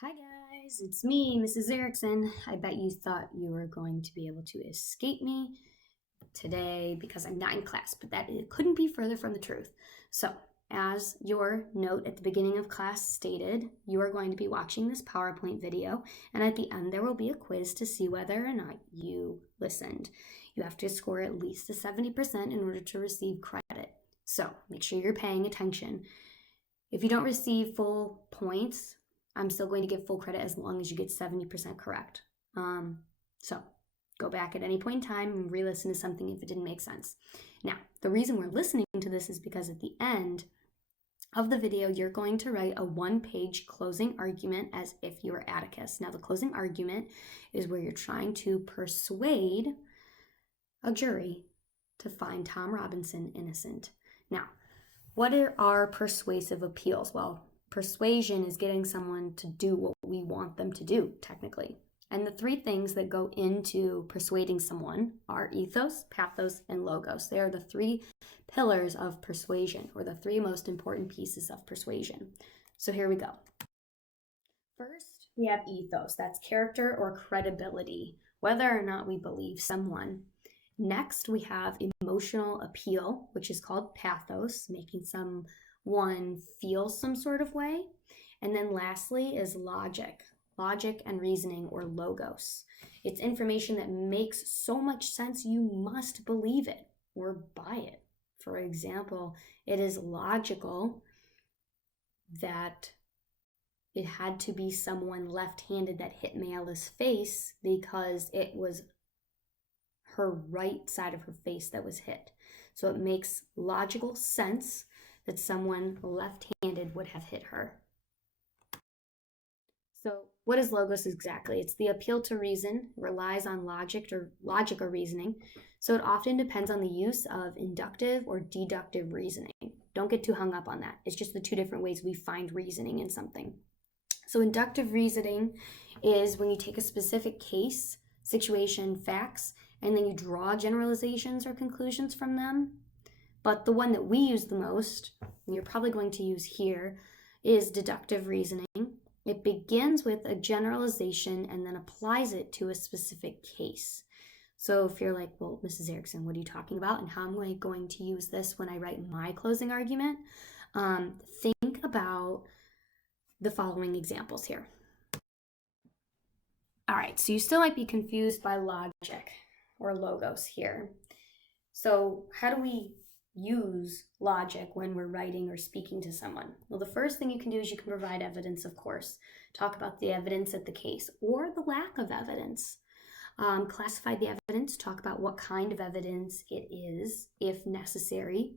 Hi guys, it's me, Mrs. Eriksen. I bet you thought you were going to be able to escape me today because I'm not in class, but it couldn't be further from the truth. So, as your note at the beginning of class stated, you are going to be watching this PowerPoint video, and at the end there will be a quiz to see whether or not you listened. You have to score at least a 70% in order to receive credit. So, make sure you're paying attention. If you don't receive full points, I'm still going to give full credit as long as you get 70% correct. So go back at any point in time and re-listen to something if it didn't make sense. Now, the reason we're listening to this is because at the end of the video, you're going to write a one-page closing argument as if you were Atticus. Now, the closing argument is where you're trying to persuade a jury to find Tom Robinson innocent. Now, what are persuasive appeals? Well, persuasion is getting someone to do what we want them to do, technically. And the three things that go into persuading someone are ethos, pathos, and logos. They are the three pillars of persuasion, or the three most important pieces of persuasion. So here we go. First, we have ethos. That's character or credibility, whether or not we believe someone. Next, we have emotional appeal, which is called pathos, making someone feel some sort of way. And then lastly is logic and reasoning, or logos. It's information that makes so much sense you must believe it or buy it. For example, it is logical that it had to be someone left-handed that hit Mayala's face because it was her right side of her face that was hit. So it makes logical sense that someone left-handed would have hit her. So what is logos exactly? It's the appeal to reason, relies on logic or reasoning. So it often depends on the use of inductive or deductive reasoning. Don't get too hung up on that. It's just the two different ways we find reasoning in something. So inductive reasoning is when you take a specific case, situation, facts, and then you draw generalizations or conclusions from them. But the one that we use the most, and you're probably going to use here, is deductive reasoning. It begins with a generalization and then applies it to a specific case. So if you're like, well, Mrs. Eriksen, what are you talking about? And how am I going to use this when I write my closing argument? Think about the following examples here. All right, so you still might be confused by logic or logos here. So how do we use logic when we're writing or speaking to someone? Well, the first thing you can do is you can provide evidence, of course. Talk about the evidence at the case or the lack of evidence. Classify the evidence, talk about what kind of evidence it is, if necessary.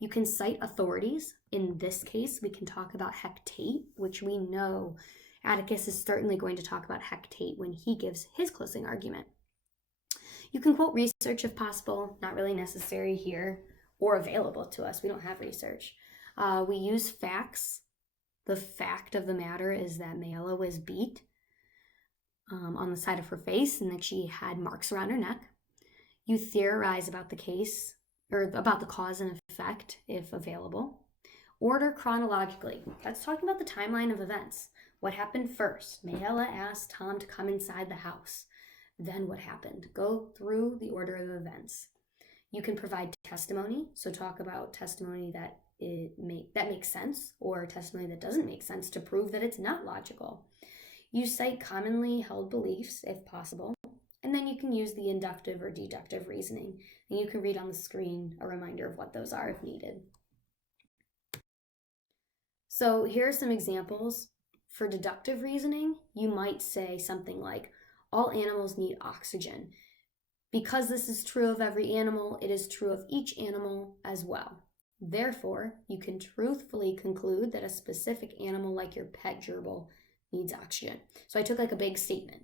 You can cite authorities. In this case, we can talk about Hecate, which we know Atticus is certainly going to talk about Hecate when he gives his closing argument. You can quote research if possible, not really necessary here or available to us. We don't have research. We use facts. The fact of the matter is that Mayala was beat on the side of her face and that she had marks around her neck. You theorize about the case or about the cause and effect if available. Order chronologically. That's talking about the timeline of events. What happened first? Mayala asked Tom to come inside the house. Then what happened? Go through the order of events. You can provide testimony, so talk about testimony that makes sense or testimony that doesn't make sense to prove that it's not logical. You cite commonly held beliefs if possible, and then you can use the inductive or deductive reasoning, and you can read on the screen a reminder of what those are if needed. So here are some examples. For deductive reasoning, you might say something like, all animals need oxygen. Because this is true of every animal, it is true of each animal as well. Therefore, you can truthfully conclude that a specific animal like your pet gerbil needs oxygen. So I took like a big statement.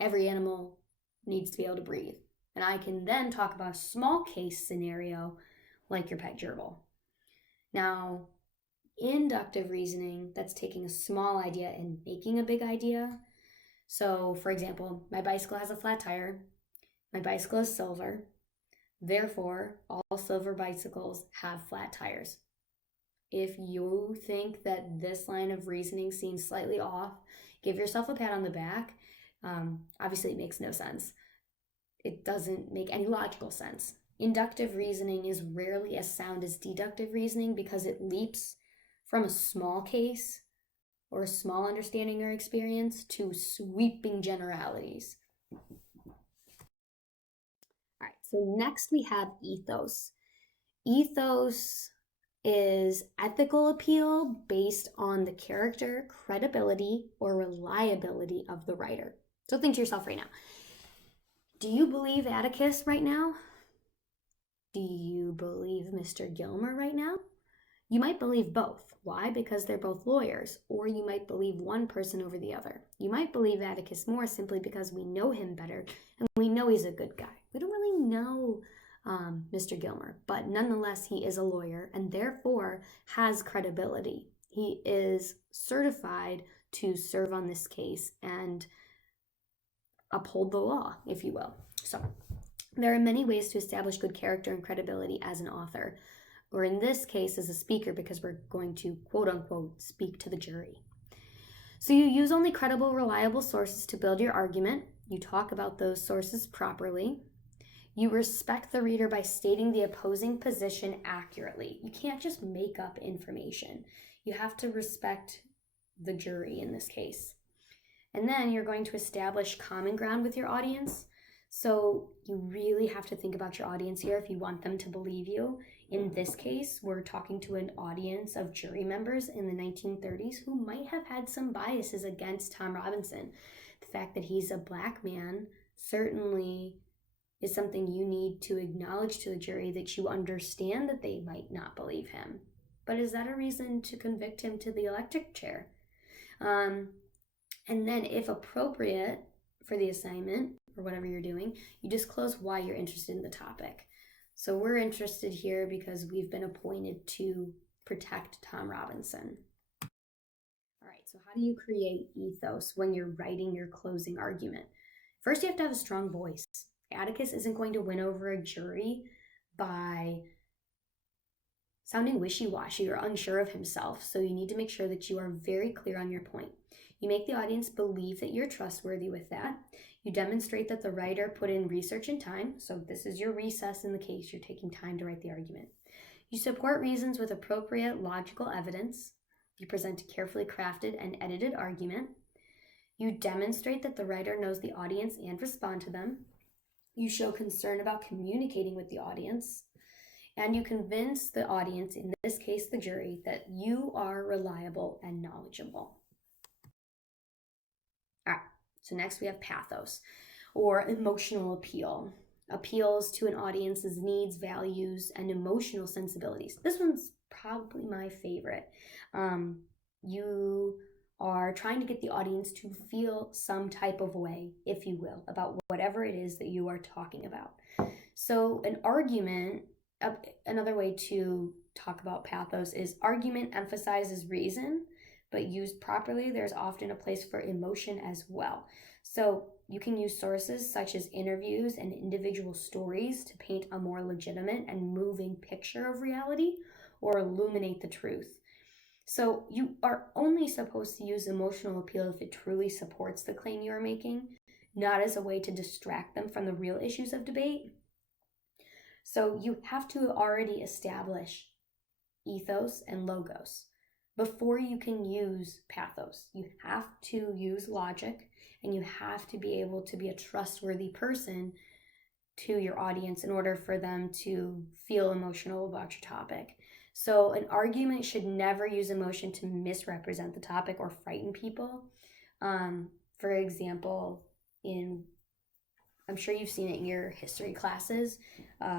Every animal needs to be able to breathe. And I can then talk about a small case scenario like your pet gerbil. Now, inductive reasoning, that's taking a small idea and making a big idea. So, for example, my bicycle has a flat tire. My bicycle is silver. Therefore, all silver bicycles have flat tires. If you think that this line of reasoning seems slightly off, give yourself a pat on the back. Obviously, it makes no sense. It doesn't make any logical sense. Inductive reasoning is rarely as sound as deductive reasoning because it leaps from a small case or a small understanding or experience to sweeping generalities. All right, so next we have ethos. Ethos is ethical appeal based on the character, credibility, or reliability of the writer. So think to yourself right now, do you believe Atticus right now? Do you believe Mr. Gilmer right now? You might believe both. Why? Because they're both lawyers. Or you might believe one person over the other. You might believe Atticus more simply because we know him better and we know he's a good guy. We don't really know Mr. Gilmer, but nonetheless, he is a lawyer and therefore has credibility. He is certified to serve on this case and uphold the law, if you will. So, there are many ways to establish good character and credibility as an author, or in this case, as a speaker, because we're going to quote unquote speak to the jury. So, you use only credible, reliable sources to build your argument. You talk about those sources properly. You respect the reader by stating the opposing position accurately. You can't just make up information. You have to respect the jury in this case. And then you're going to establish common ground with your audience. So you really have to think about your audience here if you want them to believe you. In this case, we're talking to an audience of jury members in the 1930s who might have had some biases against Tom Robinson. The fact that he's a Black man certainly is something you need to acknowledge to the jury, that you understand that they might not believe him. But is that a reason to convict him to the electric chair? And then, if appropriate for the assignment or whatever you're doing, you disclose why you're interested in the topic. So we're interested here because we've been appointed to protect Tom Robinson. All right, so how do you create ethos when you're writing your closing argument? First, you have to have a strong voice. Atticus isn't going to win over a jury by sounding wishy-washy or unsure of himself, so you need to make sure that you are very clear on your point. You make the audience believe that you're trustworthy with that. You demonstrate that the writer put in research and time, so this is your recess in the case. You're taking time to write the argument. You support reasons with appropriate logical evidence. You present a carefully crafted and edited argument. You demonstrate that the writer knows the audience and respond to them. You show concern about communicating with the audience. And you convince the audience, in this case the jury, that you are reliable and knowledgeable. All right, so next we have pathos, or emotional appeal. Appeals to an audience's needs, values, and emotional sensibilities. This one's probably my favorite. You are trying to get the audience to feel some type of way, if you will, about whatever it is that you are talking about. So an argument, another way to talk about pathos is argument emphasizes reason, but used properly, there's often a place for emotion as well. So you can use sources such as interviews and individual stories to paint a more legitimate and moving picture of reality or illuminate the truth. So you are only supposed to use emotional appeal if it truly supports the claim you are making, not as a way to distract them from the real issues of debate. So you have to already establish ethos and logos before you can use pathos. You have to use logic, and you have to be able to be a trustworthy person to your audience in order for them to feel emotional about your topic. So an argument should never use emotion to misrepresent the topic or frighten people. For example, I'm sure you've seen it in your history classes,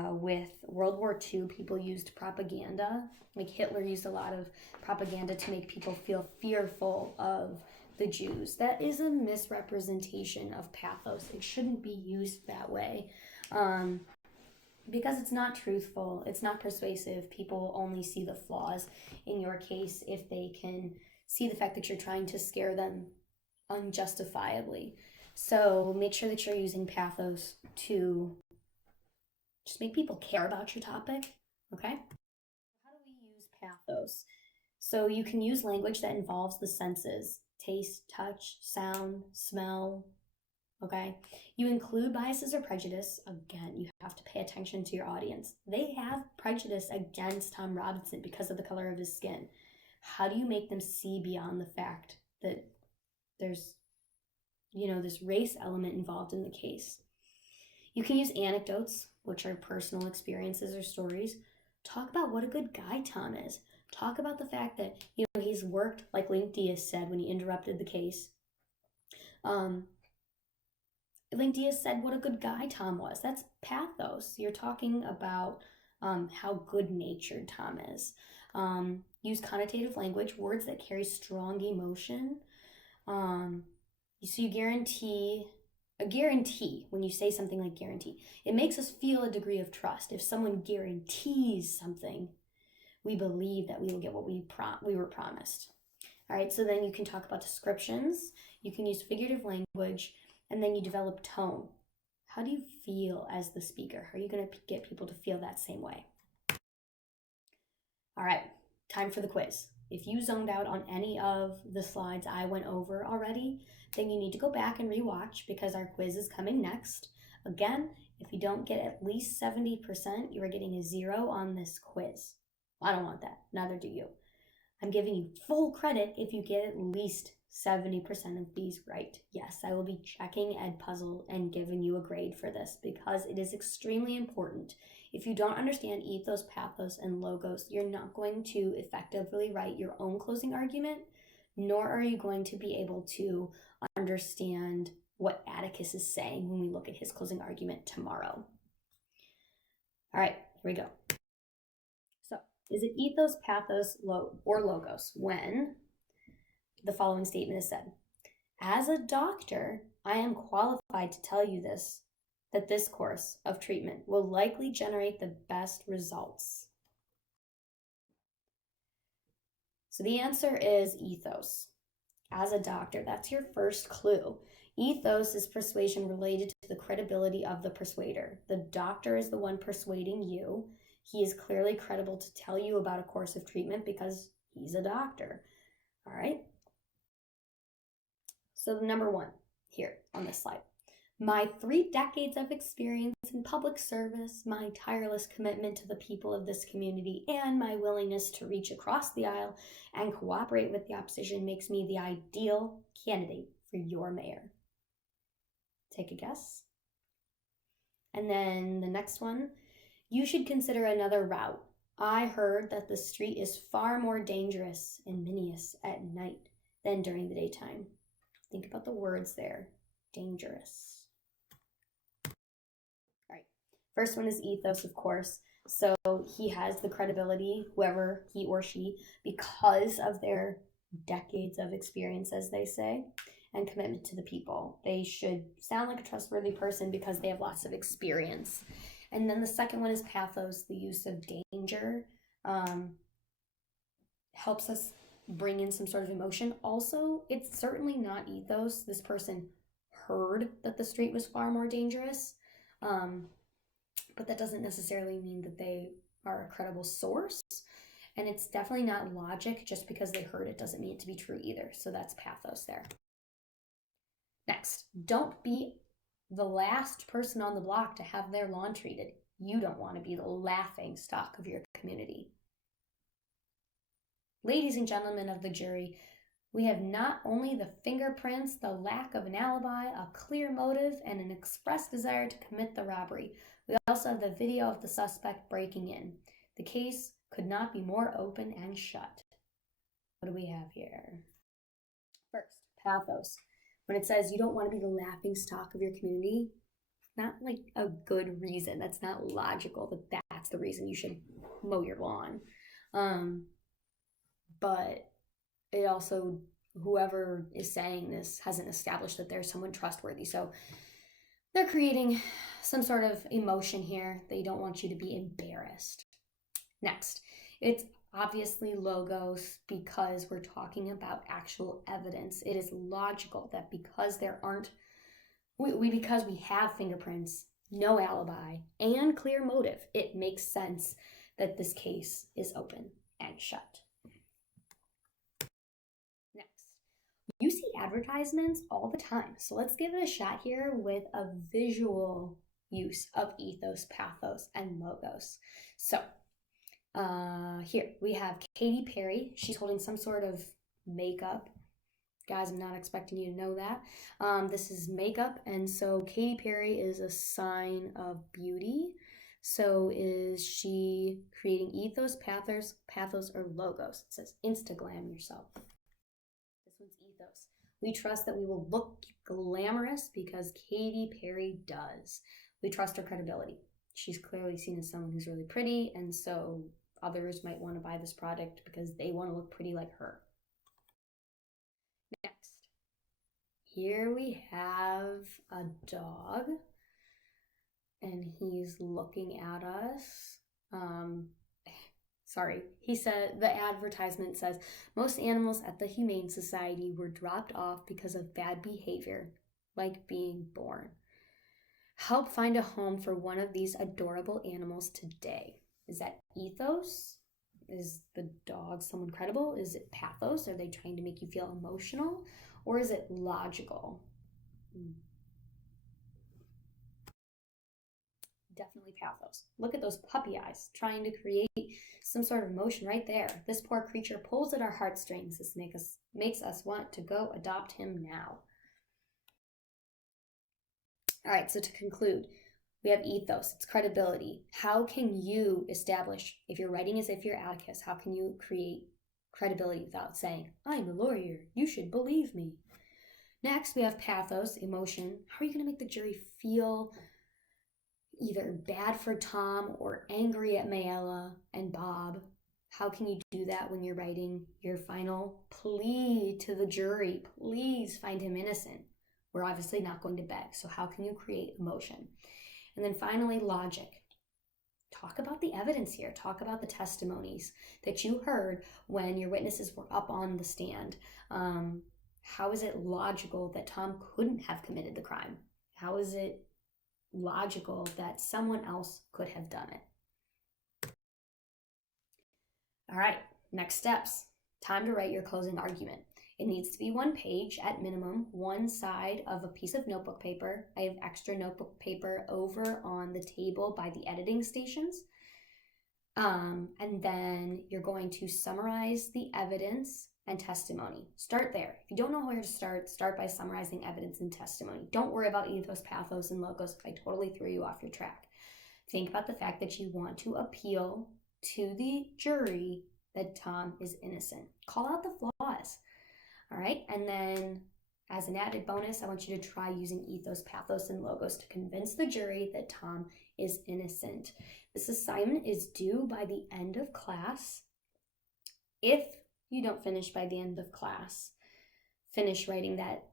with World War II, people used propaganda. Like Hitler used a lot of propaganda to make people feel fearful of the Jews. That is a misrepresentation of pathos. It shouldn't be used that way. Because it's not truthful, it's not persuasive. People only see the flaws in your case if they can see the fact that you're trying to scare them unjustifiably. So make sure that you're using pathos to just make people care about your topic, okay? How do we use pathos? So you can use language that involves the senses: taste, touch, sound, smell. Okay. You include biases or prejudice. Again, you have to pay attention to your audience. They have prejudice against Tom Robinson because of the color of his skin. How do you make them see beyond the fact that there's, this race element involved in the case? You can use anecdotes, which are personal experiences or stories. Talk about what a good guy Tom is. Talk about the fact that, he's worked, like Link Diaz said when he interrupted the case. Link Diaz said what a good guy Tom was. That's pathos. You're talking about how good-natured Tom is. Use connotative language, words that carry strong emotion. So you guarantee, when you say something like guarantee, it makes us feel a degree of trust. If someone guarantees something, we believe that we will get what we were promised. All right, so then you can talk about descriptions. You can use figurative language. And then you develop tone. How do you feel as the speaker? How are you going to get people to feel that same way? All right, time for the quiz. If you zoned out on any of the slides I went over already, then you need to go back and rewatch because our quiz is coming next. Again, if you don't get at least 70%, you are getting a 0 on this quiz. I don't want that. Neither do you. I'm giving you full credit if you get at least 70% of these right. Yes, I will be checking Edpuzzle and giving you a grade for this because it is extremely important. If you don't understand ethos, pathos, and logos, you're not going to effectively write your own closing argument, nor are you going to be able to understand what Atticus is saying when we look at his closing argument tomorrow. All right, here we go. So, is it ethos, pathos, or logos when the following statement is said? As a doctor, I am qualified to tell you that this course of treatment will likely generate the best results. So the answer is ethos. As a doctor, that's your first clue. Ethos is persuasion related to the credibility of the persuader. The doctor is the one persuading you. He is clearly credible to tell you about a course of treatment because he's a doctor. All right? So number 1 here on this slide. My 3 decades of experience in public service, my tireless commitment to the people of this community, and my willingness to reach across the aisle and cooperate with the opposition makes me the ideal candidate for your mayor. Take a guess. And then the next one, you should consider another route. I heard that the street is far more dangerous and menace at night than during the daytime. Think about the words there. Dangerous. All right. First one is ethos, of course. So he has the credibility, whoever he or she, because of their decades of experience, as they say, and commitment to the people. They should sound like a trustworthy person because they have lots of experience. And then the second one is pathos, the use of danger. Helps us bring in some sort of emotion. Also, it's certainly not ethos. This person heard that the street was far more dangerous, but that doesn't necessarily mean that they are a credible source. And it's definitely not logic. Just because they heard it doesn't mean it to be true either. So that's pathos there. Next, don't be the last person on the block to have their lawn treated. You don't want to be the laughing stock of your community. Ladies and gentlemen of the jury, we have not only the fingerprints, the lack of an alibi, a clear motive, and an express desire to commit the robbery. We also have the video of the suspect breaking in. The case could not be more open and shut. What do we have here? First, pathos. When it says you don't want to be the laughing stock of your community, not like a good reason. That's not logical that that's the reason you should mow your lawn. But it also, whoever is saying this hasn't established that there's someone trustworthy. So they're creating some sort of emotion here. They don't want you to be embarrassed. Next, it's obviously logos because we're talking about actual evidence. It is logical that because because we have fingerprints, no alibi, and clear motive, it makes sense that this case is open and shut. You see advertisements all the time. So let's give it a shot here with a visual use of ethos, pathos, and logos. So here we have Katy Perry. She's holding some sort of makeup. Guys, I'm not expecting you to know that. This is makeup, and so Katy Perry is a sign of beauty. So is she creating ethos, pathos, or logos? It says Instaglam yourself. This one's ethos. We trust that we will look glamorous because Katy Perry does. We trust her credibility. She's clearly seen as someone who's really pretty, and so others might want to buy this product because they want to look pretty like her. Next, here we have a dog, and he's looking at us. He said, the advertisement says, most animals at the Humane Society were dropped off because of bad behavior, like being born. Help find a home for one of these adorable animals today. Is that ethos? Is the dog someone credible? Is it pathos? Are they trying to make you feel emotional? Or is it logical? Definitely pathos. Look at those puppy eyes, trying to create some sort of emotion right there. This poor creature pulls at our heartstrings. This makes us want to go adopt him now. All right, so to conclude, we have ethos, it's credibility. How can you establish, if you're writing as if you're Atticus, how can you create credibility without saying, I'm a lawyer, you should believe me? Next, we have pathos, emotion. How are you going to make the jury feel either bad for Tom or angry at Mayella and Bob? How can you do that when you're writing your final plea to the jury? Please find him innocent. We're obviously not going to beg, so how can you create emotion? And then finally, logic. Talk about the evidence here. Talk about the testimonies that you heard when your witnesses were up on the stand. How is it logical that Tom couldn't have committed the crime? How is it logical that someone else could have done it? All right, next steps. Time to write your closing argument. It needs to be 1 page at minimum, 1 side of a piece of notebook paper. I have extra notebook paper over on the table by the editing stations. And then you're going to summarize the evidence and testimony. Start there. If you don't know where to start by summarizing evidence and testimony. Don't worry about ethos, pathos, and logos if I totally threw you off your track. Think about the fact that you want to appeal to the jury that Tom is innocent. Call out the flaws. All right, and then as an added bonus, I want you to try using ethos, pathos, and logos to convince the jury that Tom is innocent. This assignment is due by the end of class. If you don't finish by the end of class, finish writing that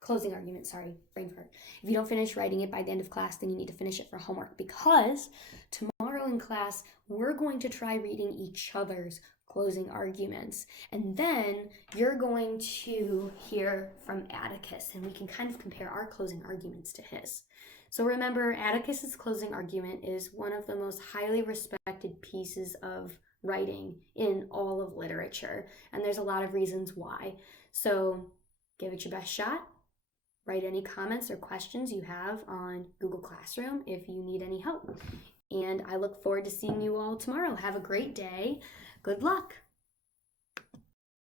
closing argument, brain fart. If you don't finish writing it by the end of class, then you need to finish it for homework, because tomorrow in class, we're going to try reading each other's closing arguments, and then you're going to hear from Atticus, and we can kind of compare our closing arguments to his. So remember, Atticus's closing argument is one of the most highly respected pieces of writing in all of literature, and there's a lot of reasons why. So give it your best shot. Write any comments or questions you have on Google Classroom if you need any help. And I look forward to seeing you all tomorrow. Have a great day. Good luck.